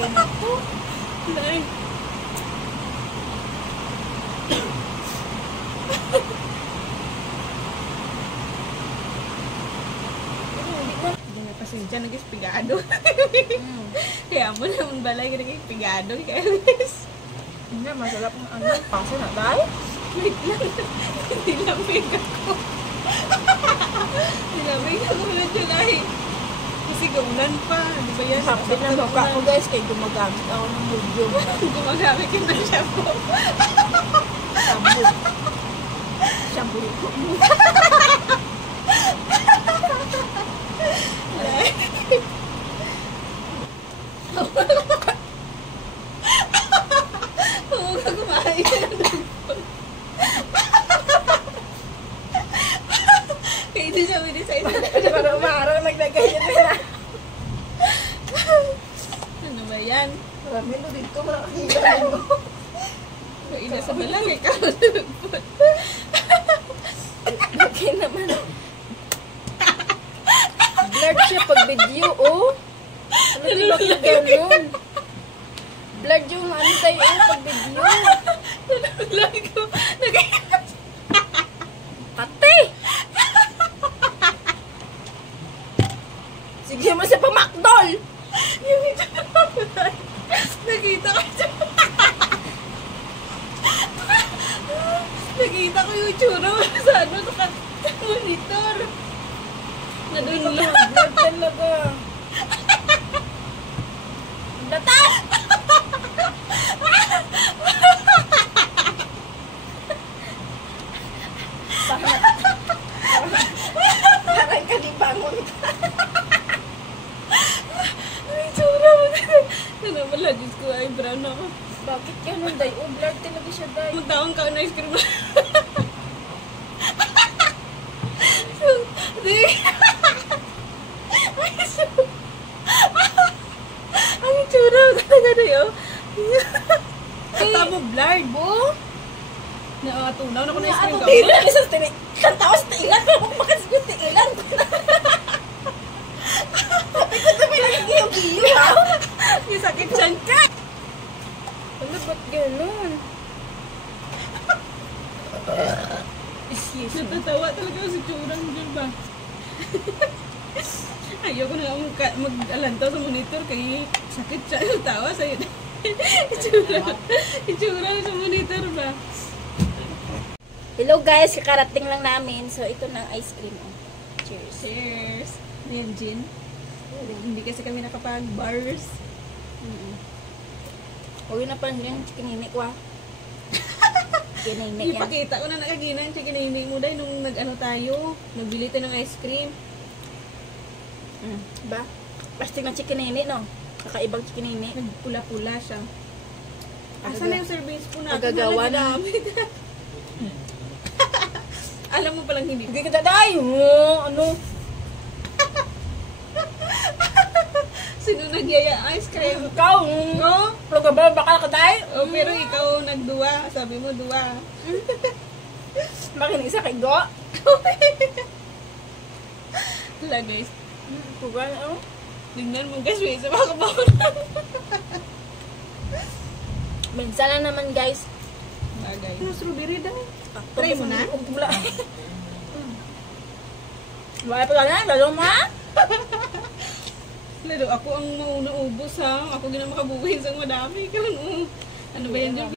Kaya na po. Nay. Hindi na pasensya, nag-espigado. Kaya mo naman balay ka nag-espigado. Kaya Hindi, masarap ng ano. Pasa na tayo. wait lang. Nilamig ako. Nilamig ako na dyan ay. Kasi gaulan pa. Di ba yan? Hapit na mukha ko guys, kaya gumagamit ako ng medium. Gumagamit ka ng shampoo. Shampoo. Shampoo ko. Oo ka kumain ka ng dagpon. Kaya ito siya may design. Parang umaaraw naglagay niya na. Ano ba yan? Marami mo dito, makakita mo. Kaina sa balang ikaw ng dagpon. Bakit naman? Blurred siya pag video, oh. Ano di ba kung gano'n? Blurred yung ano sa'yo pag video. Nalaglag ko. Pati! Sige mo sa pamakdol! Yung ito na nakita ko siya. Nakita ko yung tsura sa ano, sa monitor. Nadun lang. Blurred talaga. Latas! Parang kalibangon ka. Ay, tsura mo. Ano pala, Diyos ko, ay brown ako. Bakit ganun, day? Oh, blurred talaga siya, day. Magtawang ka na ice cream. Di. Ay, ang tsura mo talaga na yun. Kata mo blurred, bo? Nakatunaw na ko na ice cream Ato ka. tilan, isang tinik. Kantawas tilan, pero kung makasagod tilan. Sabi ko ito may nagigiyo-giyo, ha? Yung sakit siyan ka. Ano, ba't ganun? Natatawa talaga ako sa tsura mo dyan ba? Ayoko na mag-alantaw sa monitor kaya sakit siya yung tawa sa'yo. Itsura mo sa monitor ba? Hello guys, kakarating lang namin. So, ito na ang ice cream. Oh. Cheers. Cheers! Ano yan, gin? Hindi kasi kami nakapag-bars. Huwag na pa yung chikinini ko, ha? Chikinini yan. Ipakita ko na nakagina yung chikinini mo dahil nung nag-ano tayo, nagbili tayo ng ice cream. Ba? Plastic ng chikinini, no? Kakaibang chikinini. Nagpula-pula siya. Asan na yung service po natin? Magagawa na. Alam mo palang hindi. Hindi ka daday! Ano? Sino nagyaya ice cream? Ikaw! Oh? Ano ka ba? Baka nakaday? Oh, pero ikaw nagduwa. Sabi mo duwa. Makinig sa kay Go? Wala guys. Kugan, oh. Tingnan mo guys. May isa mga kabaw. Minsan lang naman, guys. Bagay. Ano, strawberry daw? Try mo na? Wala. Wala pa lang, lalo mo, ha? Lalo, ako ang mauna ubos ha. Ako gina makabuhin sa madami. Ano ba yan dyan?